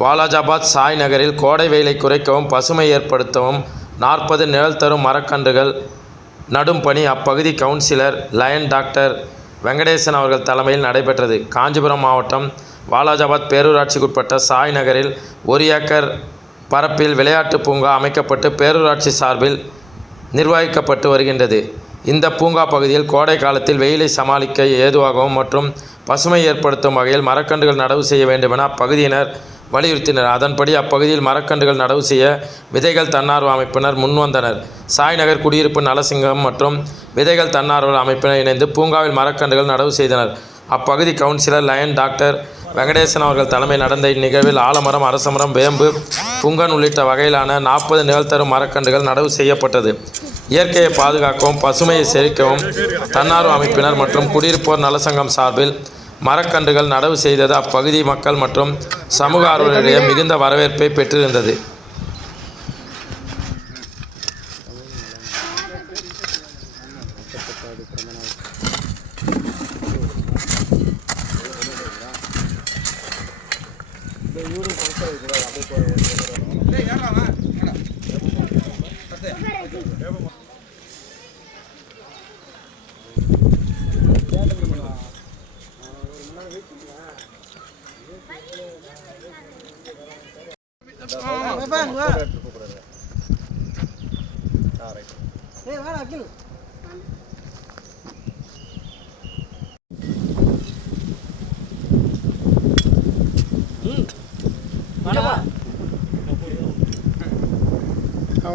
வாலாஜாபாத் சாய் நகரில் கோடை வெயிலை குறைக்கவும் பசுமை ஏற்படுத்தவும் 40 நிழல் தரும் மரக்கன்றுகள் நடும் பணி அப்பகுதி கவுன்சிலர் லயன் டாக்டர் வெங்கடேசன் அவர்கள் தலைமையில் நடைபெற்றது. காஞ்சிபுரம் மாவட்டம் வாலாஜாபாத் பேரூராட்சிக்குட்பட்ட சாய் நகரில் 1 ஏக்கர் பரப்பில் விளையாட்டு பூங்கா அமைக்கப்பட்டு பேரூராட்சி சார்பில் நிர்வகிக்கப்பட்டு வருகின்றது. இந்த பூங்கா பகுதியில் கோடை காலத்தில் வெயிலை சமாளிக்க ஏதுவாகவும் மற்றும் பசுமை ஏற்படுத்தும் வகையில் மரக்கன்றுகள் நடவு செய்ய வேண்டுமென அப்பகுதியினர் வலியுறுத்தினர். அதன்படி அப்பகுதியில் மரக்கன்றுகள் நடவு செய்ய விதைகள் தன்னார்வ அமைப்பினர் முன்வந்தனர். சாய்நகர் குடியிருப்பு நலசிங்கம் மற்றும் விதைகள் தன்னார்வ அமைப்பினர் இணைந்து பூங்காவில் மரக்கன்றுகள் நடவு செய்தனர். அப்பகுதி கவுன்சிலர் லயன் டாக்டர் வெங்கடேசன் அவர்கள் தலைமையில் நடந்த இந்நிகழ்வில் ஆலமரம், அரசமரம், வேம்பு, புங்கன் உள்ளிட்ட வகையிலான 40 நிழல் தரும் மரக்கன்றுகள் நடவு செய்யப்பட்டது. இயற்கையை பாதுகாக்கவும் பசுமையை செழிக்கவும் தன்னார்வ அமைப்பினர் மற்றும் குடியிருப்போர் நலசங்கம் சார்பில் மரக்கன்றுகள் நடவு செய்தது அப்பகுதி மக்கள் மற்றும் சமூக ஆர்வலர்களிடையே மிகுந்த வரவேற்பை பெற்றிருந்தது.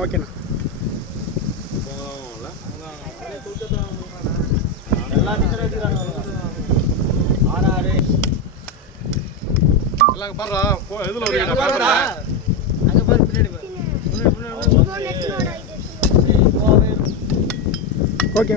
ஓகேண்ணா. ஓகே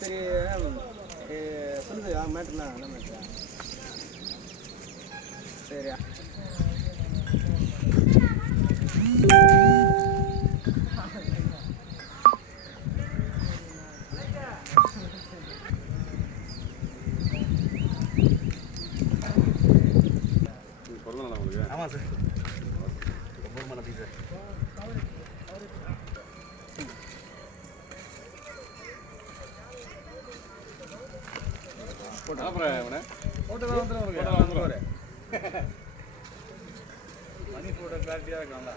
சரி, சொல்லுது மேட்ருண்ணா என்ன மேட்ரா? சரி, ஆமாம் சார், ரொம்ப நன்றி சார். மணி போட்டோ கிளாரிட்டியாக இருக்காங்களா?